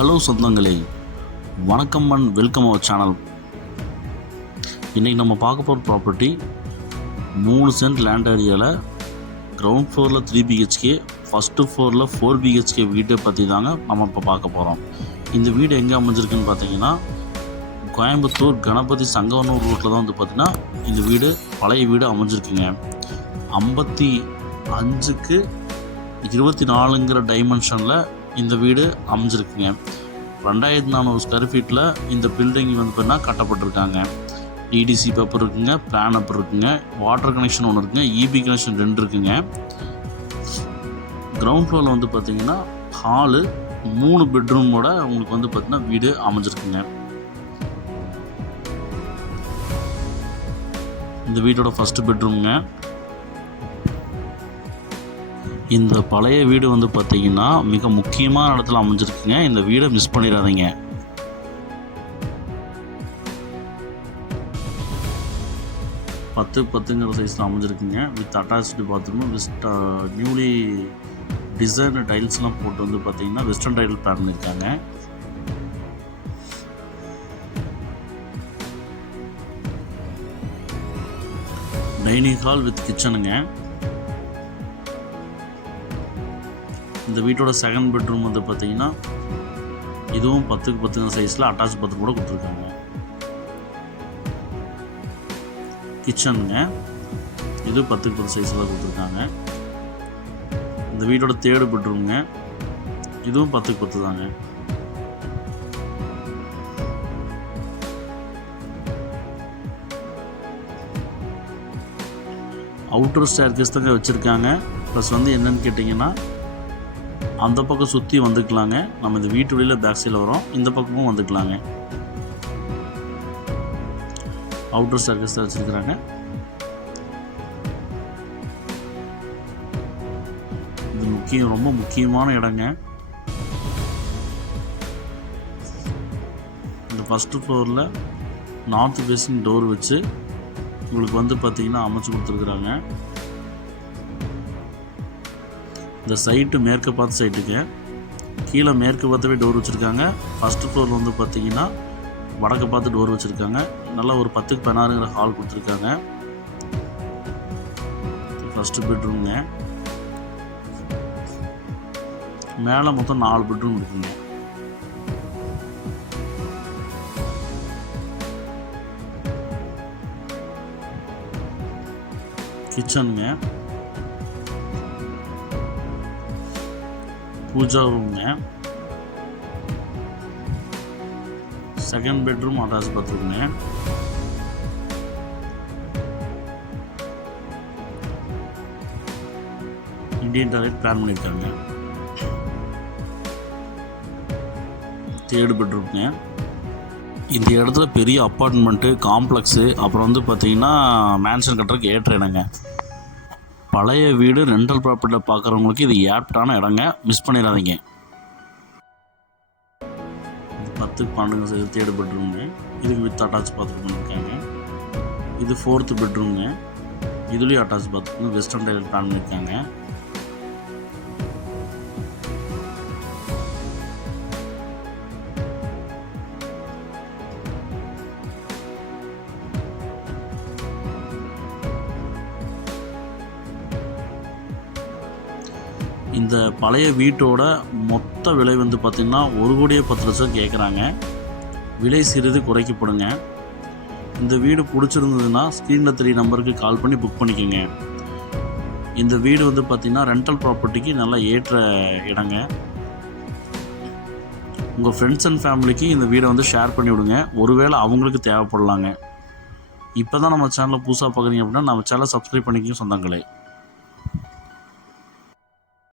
Hello சொந்தங்களே. வணக்கம் and welcome our channel. இன்றைக்கி நம்ம பார்க்க போகிற ப்ராப்பர்ட்டி மூணு சென்ட் லேண்ட் ஏரியாவில் கிரவுண்ட் ஃப்ளோரில் த்ரீ பிஹெச்கே ஃபஸ்ட்டு ஃப்ளோரில் ஃபோர் பிஹெச்கே வீட்டை பற்றி தாங்க நம்ம இப்போ பார்க்க போகிறோம் இந்த வீடு எங்கே அமைஞ்சிருக்குன்னு பார்த்தீங்கன்னா கோயம்புத்தூர் கணபதி சங்கவனூர் ரோட்டில் தான் வந்து பார்த்திங்கன்னா இந்த வீடு பழைய வீடு அமைஞ்சிருக்குங்க. ஐம்பத்தி அஞ்சுக்கு இருபத்தி நாலுங்கிற டைமென்ஷனில் இந்த வீடு அமைஞ்சிருக்குங்க. ரெண்டாயிரத்தி நானூறு ஸ்கொயர் ஃபீட்டில் இந்த பில்டிங் வந்து பார்த்தீங்கன்னா கட்டப்பட்டிருக்காங்க டிடிசி பேப்பர் இருக்குங்க பிளான் பேப்பர் இருக்குங்க வாட்டர் கனெக்ஷன் ஒன்று இருக்குங்க இபி கனெக்ஷன் ரெண்டு இருக்குங்க. கிரவுண்ட் ஃப்ளோரில் வந்து பார்த்தீங்கன்னா ஹாலு மூணு பெட்ரூமோட உங்களுக்கு வந்து பார்த்தீங்கன்னா வீடு அமைஞ்சிருக்குங்க. இந்த வீட்டோட ஃபஸ்ட்டு பெட்ரூம்ங்க இந்த பழைய வீடு வந்து பார்த்தீங்கன்னா மிக முக்கியமான இடத்துல அமைஞ்சிருக்குங்க. இந்த வீடை மிஸ் பண்ணிடாதீங்க. பத்து பத்துங்கிற சைஸில் அமைஞ்சிருக்குங்க. With attach bathroom with newly design டைல்ஸ்லாம் போட்டு வந்து பார்த்தீங்கன்னா வெஸ்டர்ன் டைல் பிளான் பண்ணியிருக்காங்க டைனிங் ஹால் வித் கிச்சனுங்க இந்த வீட்டோட செகண்ட் பெட்ரூம் வந்து பார்த்தீங்கன்னா இதுவும் பத்துக்கு பத்து சைஸில் அட்டாச் பத்து கூட கொடுத்துருக்காங்க. கிச்சனுங்க இது பத்துக்கு பத்து சைஸில் கொடுத்துருக்காங்க. இந்த வீட்டோட தேர்டு பெட்ரூம்ங்க இதுவும் பத்துக்கு பத்து தாங்க. அவுட்டர் ஸ்டேர்கேஸ் தாங்க வச்சுருக்காங்க. ப்ளஸ் வந்து என்னன்னு கேட்டிங்கன்னா அந்த பக்கம் சுற்றி வந்துக்கலாங்க. நம்ம இந்த வீட்டு வெளியில் பேக் சைடில் வரோம். இந்த பக்கமும் வந்துக்கலாங்க. அவுட்டர் சர்க்கஸ் தான் வச்சுருக்குறாங்க. இது முக்கியம் ரொம்ப முக்கியமான இடங்க. இந்த ஃபஸ்ட்டு ஃப்ளோரில் நார்த் ஃபேஸிங் டோர் வச்சு உங்களுக்கு வந்து பார்த்திங்கன்னா அமைச்சு கொடுத்துருக்குறாங்க. இந்த சைட்டு மேற்கு பார்த்து சைட்டுக்கு கீழே மேற்கு பார்த்தவே டோர் வச்சுருக்காங்க. ஃபஸ்ட்டு ஃப்ளோரில் வந்து பார்த்தீங்கன்னா வடக்கு பார்த்து டோர் வச்சுருக்காங்க. நல்லா ஒரு பத்துக்கு பதினாறுங்கிற ஹால் கொடுத்துருக்காங்க. ஃபஸ்ட்டு பெட்ரூம்ங்க மேலே மொத்தம் நாலு பெட்ரூம் இருக்குங்க. கிச்சனுங்க பூஜா ரூம்ங்க செகண்ட் பெட்ரூம் அட்டாச் பாத்ரூம்ங்க இந்தியன் டாய்லெட் பிளான் பண்ணியிருக்காங்க. தேர்டு பெட்ரூம்ங்க இந்த இடத்துல பெரிய அப்பார்ட்மெண்ட்டு காம்ப்ளெக்ஸு அப்புறம் வந்து பார்த்தீங்கன்னா மேன்ஷன் கட்டுறதுக்கு ஏற்ற இடங்க. பழைய வீடு ரெண்டல் ப்ராப்பர்ட்டியில் பார்க்குறவங்களுக்கு இது ஏப்டான இடங்க. மிஸ் பண்ணிடாதீங்க. இது பத்து பன்னெண்டு சைஸ் தேர்டு பெட்ரூம்ங்க இதுக்கு வித் அட்டாச் பாத்ரூம் பண்ணியிருக்காங்க இது ஃபோர்த்து பெட்ரூம்ங்க இதுலேயும் attach bathroom western toilet plan பண்ணியிருக்காங்க இந்த பழைய வீட்டோட மொத்த விலை வந்து பார்த்திங்கன்னா ஒரு கோடியே பத்து லட்சம் கேட்குறாங்க விலை சிறிது குறைக்கப்படுங்க. இந்த வீடு பிடிச்சிருந்ததுன்னா ஸ்க்ரீனில் தெரிய நம்பருக்கு கால் பண்ணி புக் பண்ணிக்கோங்க. இந்த வீடு வந்து பார்த்திங்கன்னா ரெண்டல் ப்ராப்பர்ட்டிக்கு நல்லா ஏற்ற இடங்க. உங்கள் ஃப்ரெண்ட்ஸ் அண்ட் ஃபேமிலிக்கு இந்த வீடை வந்து ஷேர் பண்ணி விடுங்க. ஒருவேளை அவங்களுக்கு தேவைப்படலாங்க. இப்போ தான் நம்ம சேனலை புதுசாக பார்க்குறீங்க அப்படின்னா நம்ம சேனலை சப்ஸ்கிரைப் பண்ணிக்கோங்க சொந்தங்களே.